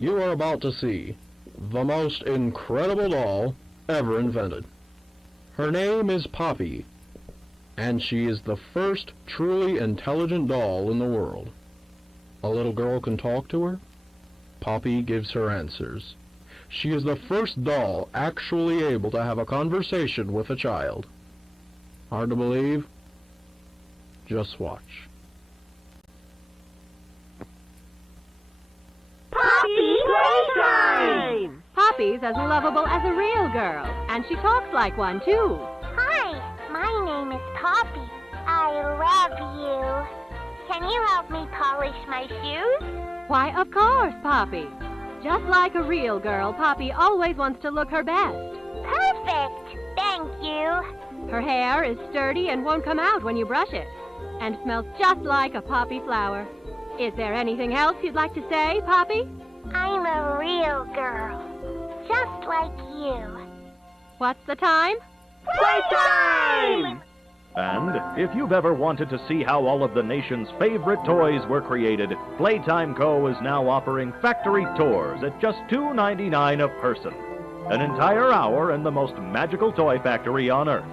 You are about to see the most incredible doll ever invented. Her name is Poppy, and she is the first truly intelligent doll in the world. A little girl can talk to her. Poppy gives her answers. She is the first doll actually able to have a conversation with a child. Hard to believe? Just watch. Poppy Playtime! Poppy's as lovable as a real girl, and she talks like one, too. Hi, my name is Poppy. I love you. Can you help me polish my shoes? Why, of course, Poppy. Just like a real girl, Poppy always wants to look her best. Perfect! Thank you. Her hair is sturdy and won't come out when you brush it, and smells just like a poppy flower. Is there anything else you'd like to say, Poppy? I'm a real girl, just like you. What's the time? Playtime! And if you've ever wanted to see how all of the nation's favorite toys were created, Playtime Co. is now offering factory tours at just $2.99 a person. An entire hour in the most magical toy factory on Earth.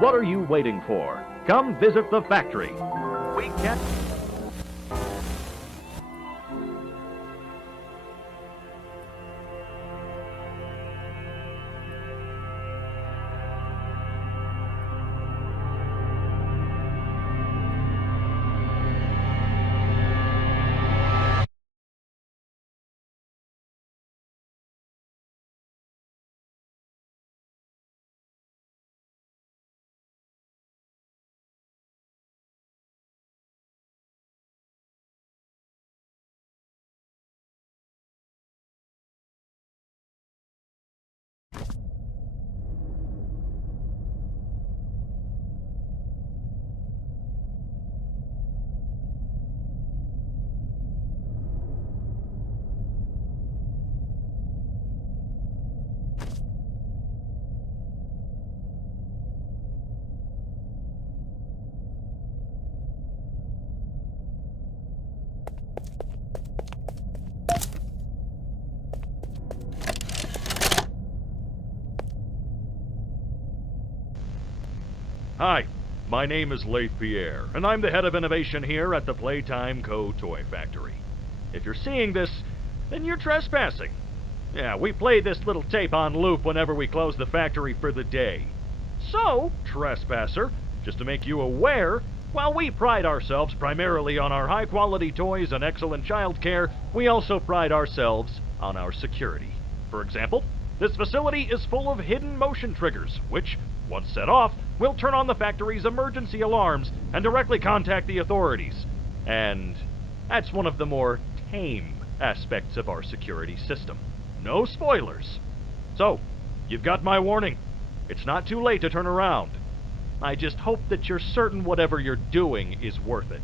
What are you waiting for? Come visit the factory. We can't... Hi, my name is Leif Pierre, and I'm the head of innovation here at the Playtime Co. Toy Factory. If you're seeing this, then you're trespassing. Yeah, we play this little tape on loop whenever we close the factory for the day. So, trespasser, just to make you aware, while we pride ourselves primarily on our high-quality toys and excellent child care, we also pride ourselves on our security. For example, this facility is full of hidden motion triggers, which, once set off, will turn on the factory's emergency alarms and directly contact the authorities. And that's one of the more tame aspects of our security system. No spoilers. So, you've got my warning. It's not too late to turn around. I just hope that you're certain whatever you're doing is worth it.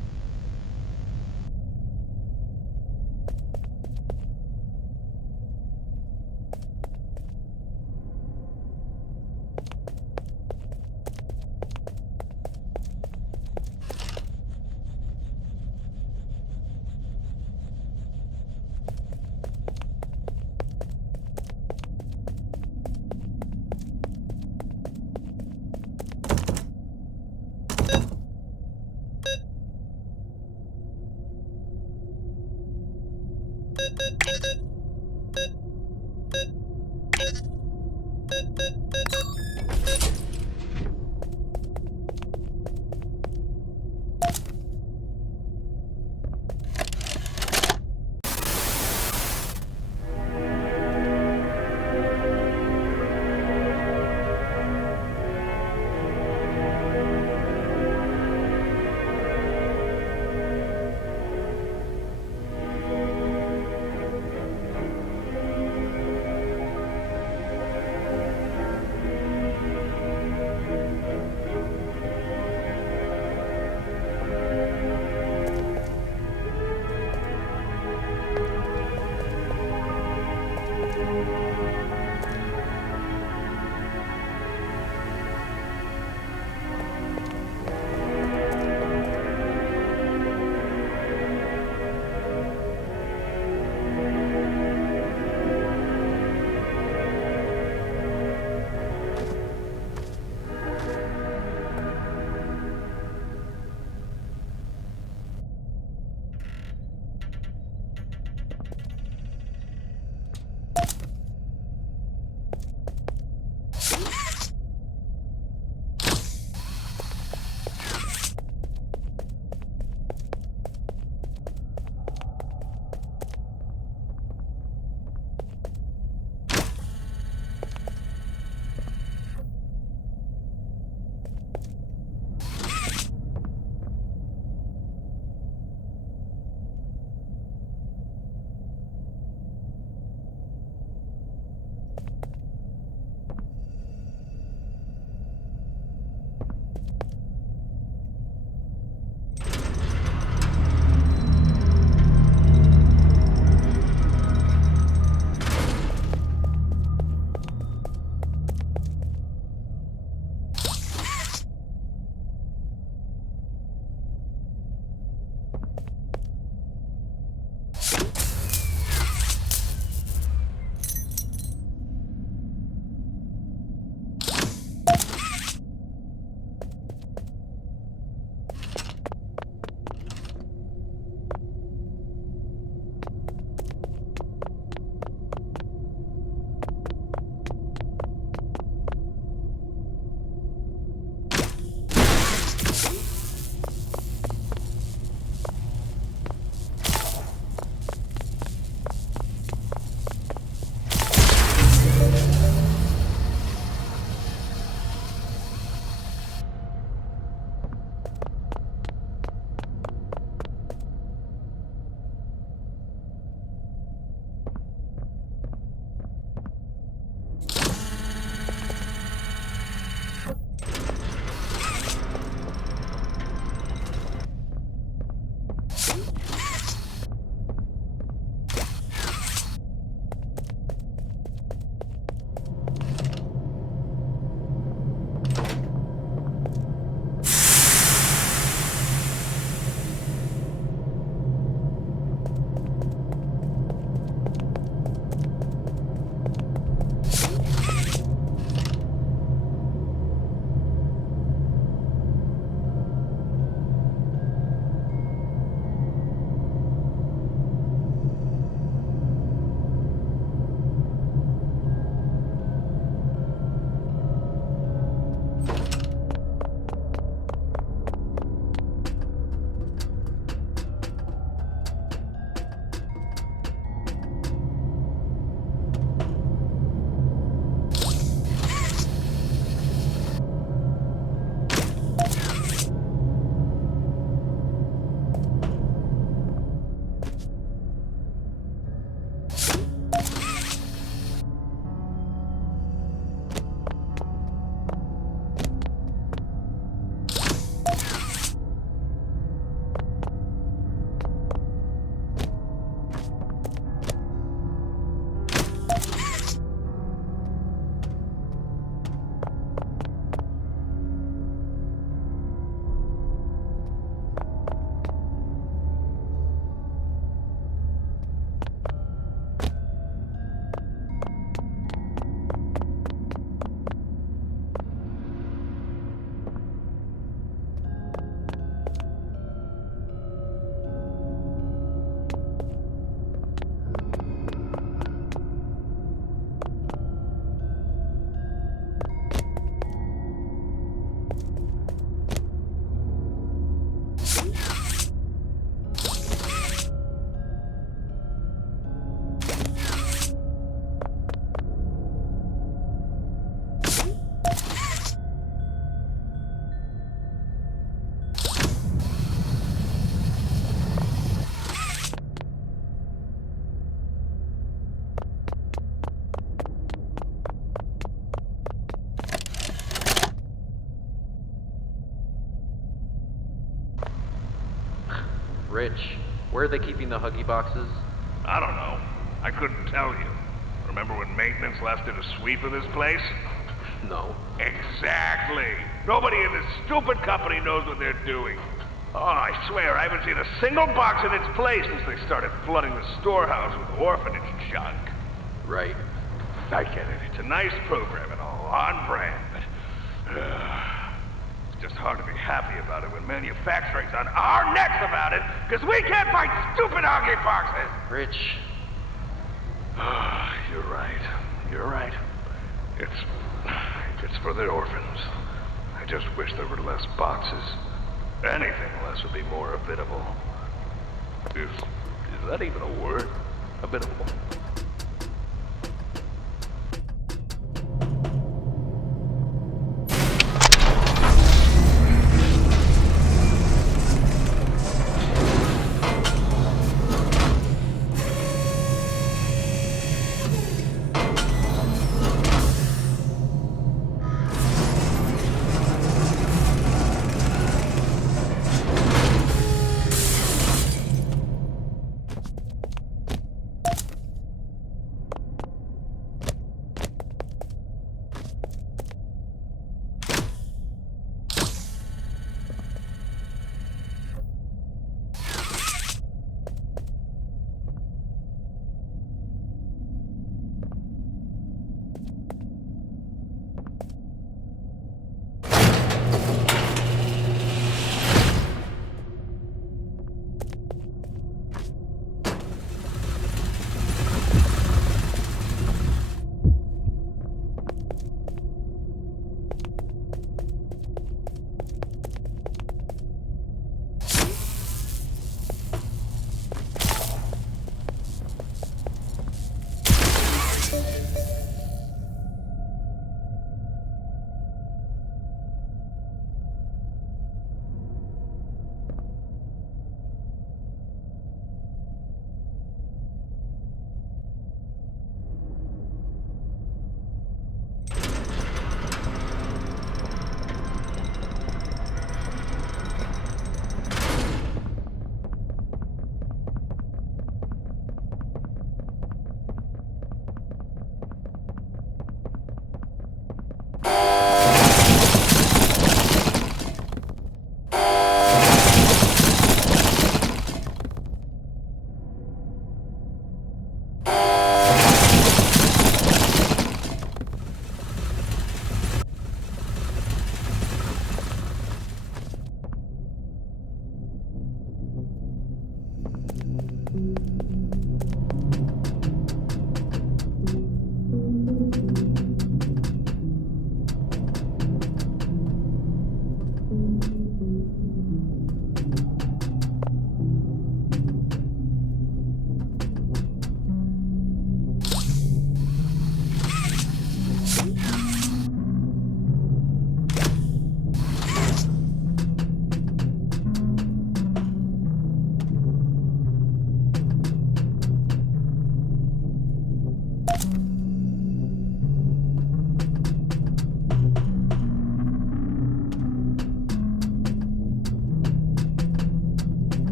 Rich, where are they keeping the Huggy boxes? I don't know. I couldn't tell you. Remember when maintenance last did a sweep of this place? No. Exactly. Nobody in this stupid company knows what they're doing. Oh, I swear, I haven't seen a single box in its place since they started flooding the storehouse with orphanage junk. Right. I get it. It's a nice program and all, on brand, but... it's just hard to be happy about it when manufacturing's on our necks about it, because we can't find stupid Huggy boxes! Rich. You're right. You're right. It's for the orphans. I just wish there were less boxes. Anything less would be more habitable. Is that even a word? Habitable.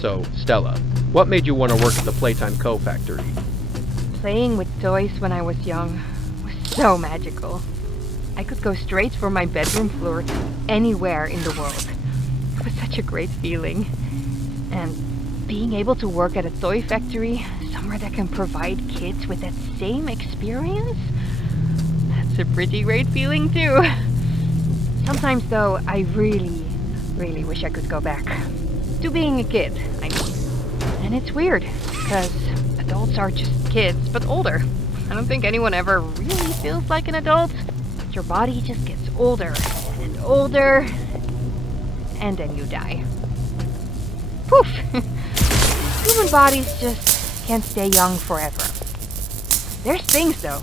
So, Stella, what made you want to work at the Playtime Co. factory? Playing with toys when I was young was so magical. I could go straight from my bedroom floor to anywhere in the world. It was such a great feeling. And being able to work at a toy factory, somewhere that can provide kids with that same experience, that's a pretty great feeling too. Sometimes though, I really wish I could go back. To being a kid, I mean. And it's weird, because adults are just kids, but older. I don't think anyone ever really feels like an adult. Your body just gets older and older, and then you die. Poof! Human bodies just can't stay young forever. There's things though,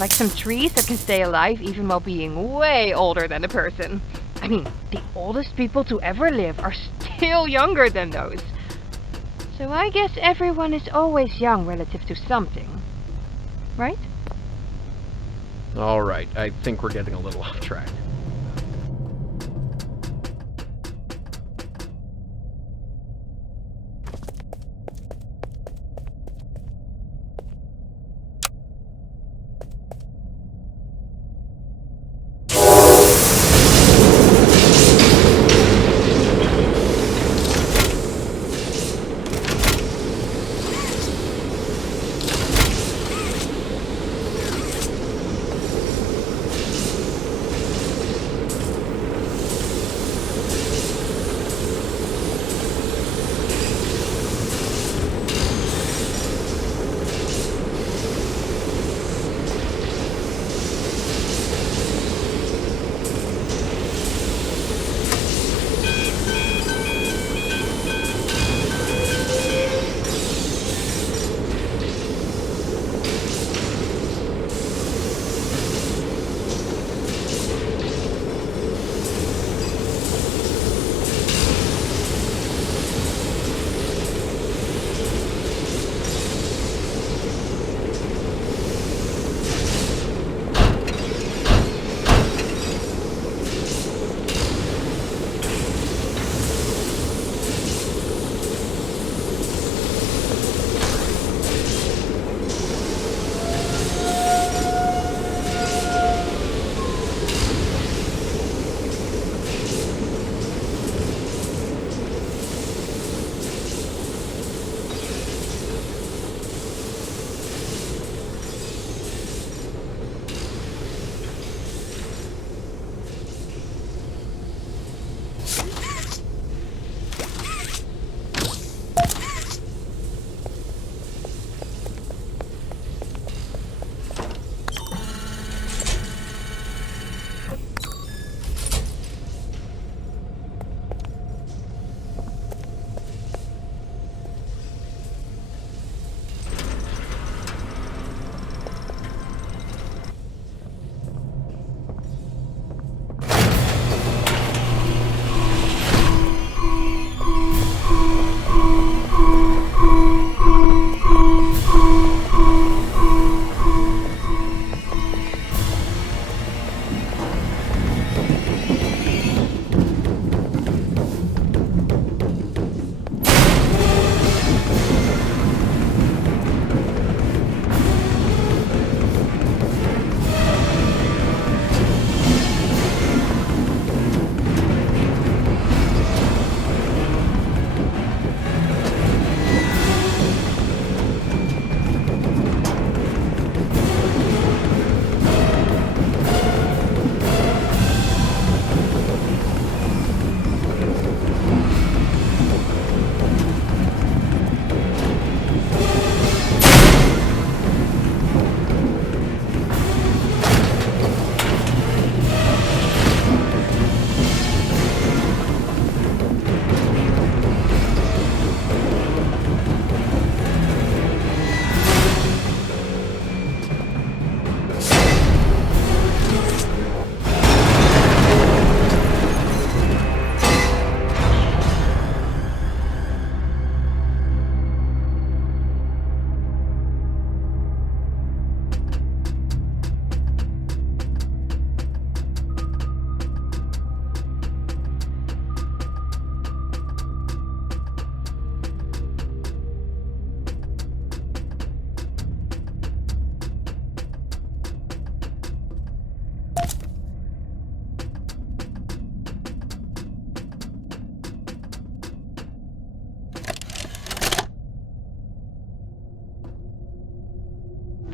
like some trees that can stay alive even while being way older than a person. I mean, the oldest people to ever live are still younger than those. So I guess everyone is always young relative to something. Right? Alright, I think we're getting a little off track.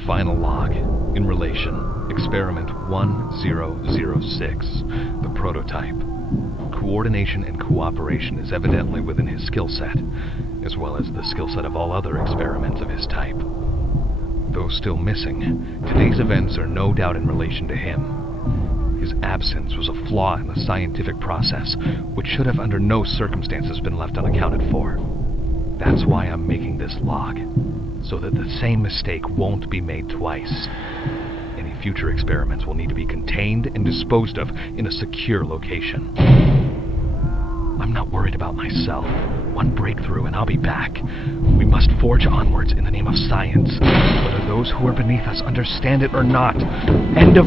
Final log. In relation, experiment 1006, the prototype. Coordination and cooperation is evidently within his skill set, as well as the skill set of all other experiments of his type. Though still missing, today's events are no doubt in relation to him. His absence was a flaw in the scientific process, which should have under no circumstances been left unaccounted for. That's why I'm making this log, so that the same mistake won't be made twice. Any future experiments will need to be contained and disposed of in a secure location. I'm not worried about myself. one breakthrough and I'll be back. We must forge onwards in the name of science, whether those who are beneath us understand it or not. End of...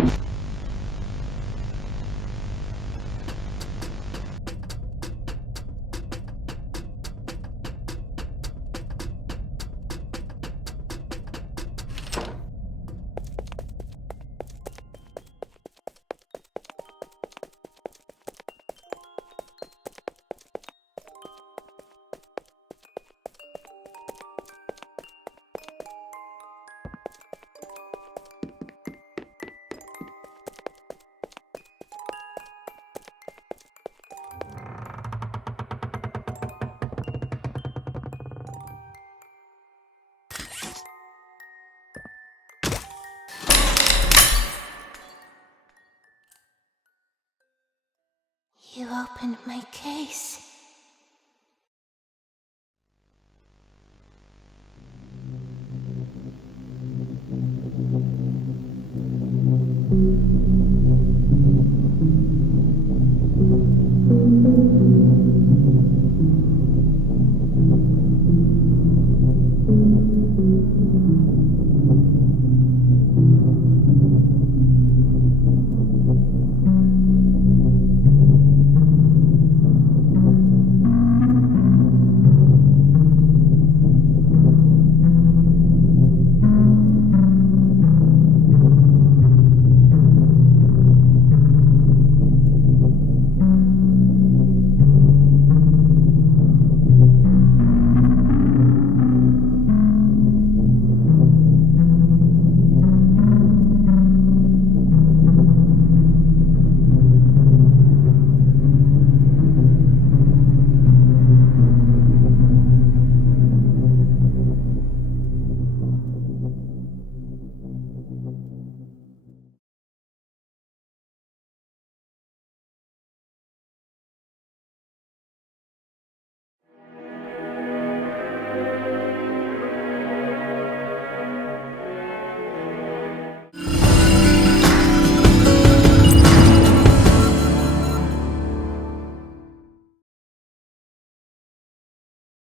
You opened my case.